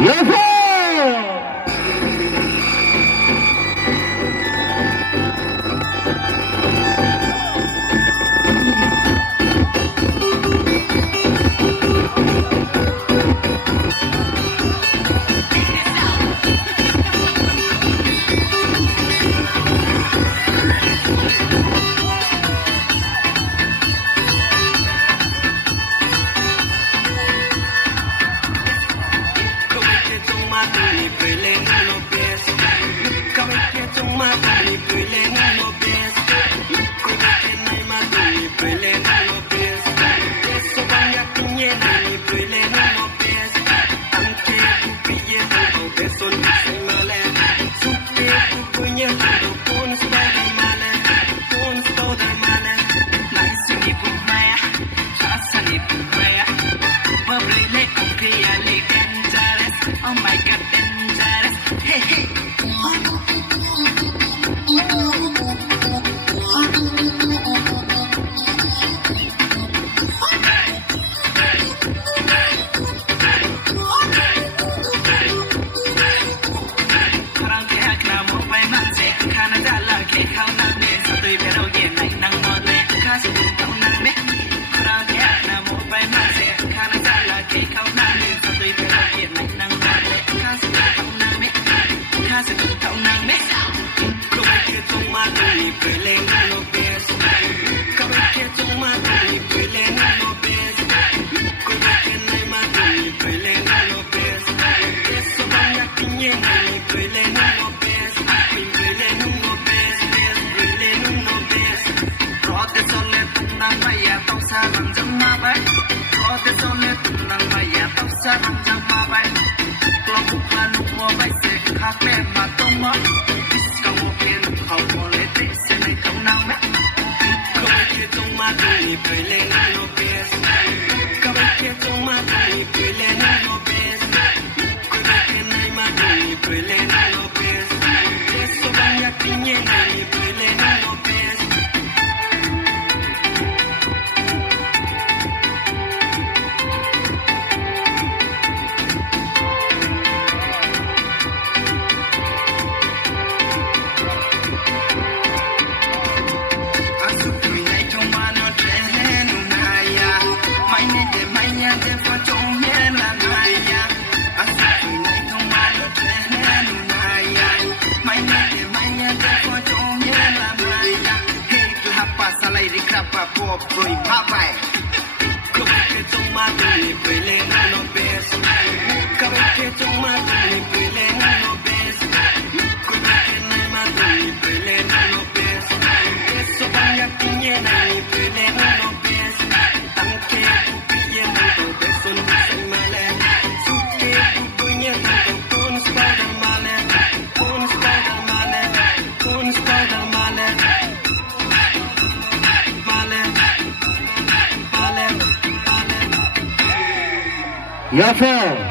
여보! Oh my god, dangerous. Hey, hey. Parang kaya klamo pa'y manse. Kana dala kay kao nang me. Sa tuy pero yen ay nang mole. Kasi kung kao nang me. Parang kaya klamo pa'y manse. Kana dala kay kao nang me. Sa tuy pero yen ay nang mole. Kasi kung kao nang me. Kasi kung kao nang me. Kung ay kaya tong matuli. Pwede nga no bes. Kung ay kaya tong matuli. Pwede nga no bes. Kung ay kaya na'y matuli. Pwede nga no bes. Eso bang aking yenay. Pwede nga no bes. Pwede nga no bes. Pwede nga no bes. Rote sole tung nang maya. Tao sa lang jang mabay. Rote sole tung nang maya. Tao sa lang jang mabay. Klok bukla nuk mo bay se. Kape matong mo. Iskang mo pin. Kau boleh tik sini kau nang me. Kau baiknya tung matuli. Pwede nga no bes. Kau baiknya tung matuli. Pwede nga no bes. Kau baiknya na'y matuli. Pwede nga no bes. Eso bang aking yenay. Pwede nga no bes. Boy, bye-bye. Kau baiknya tung matuli. Pwede nga no bes. Kau baiknya tung matuli. Pwede nga no bes. Kau baiknya na'y matuli. Pwede nga no bes. Eso bang aking yenay. Pwede nga no bes. Tangke pupiye mo. Beso nisa'y mali. Suke pupunya tanto. Kun spider mali. Kun spider mali. Kun spider mali. 여보!